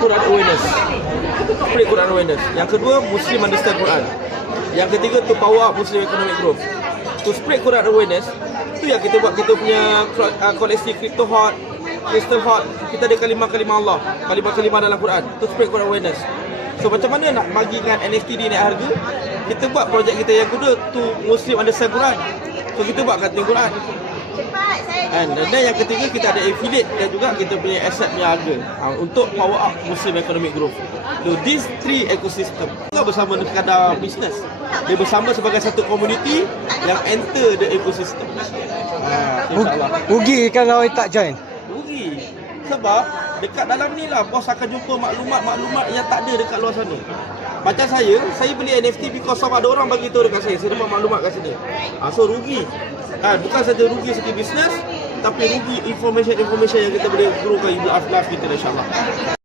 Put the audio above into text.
Quran awareness. Spread Quran awareness. Yang kedua, Muslim understand Quran. Yang ketiga, to power up Muslim economic growth. To spread Quran awareness, tu yang kita buat kita punya koleksi Crypto Hot, Crystal Hot. Kita ada kalimah-kalimah Allah, kalimah-kalimah dalam Quran. To spread Quran awareness. So macam mana nak bagikan NFT ni naik harga? Kita buat projek kita yang kedua, to Muslim understand Quran. So kita buat katil Quran. Dan yang ketiga, kita ada affiliate dan juga kita punya asset punya harga untuk power up Muslim economic growth. So these three ecosystem bukan bersama sekadar business, dia bersama sebagai satu community yang enter the ecosystem. InsyaAllah Rugi kalau tak join. rugi sebab dekat dalam ni lah bos akan jumpa maklumat-maklumat yang tak ada dekat luar sana. Macam saya beli NFT because of ada orang bagi tahu dekat saya dapat maklumat kat sini. So rugi. Bukan saja rugi segi bisnes, tapi rugi information yang kita boleh growkan ibu aflaf kita, insyaAllah.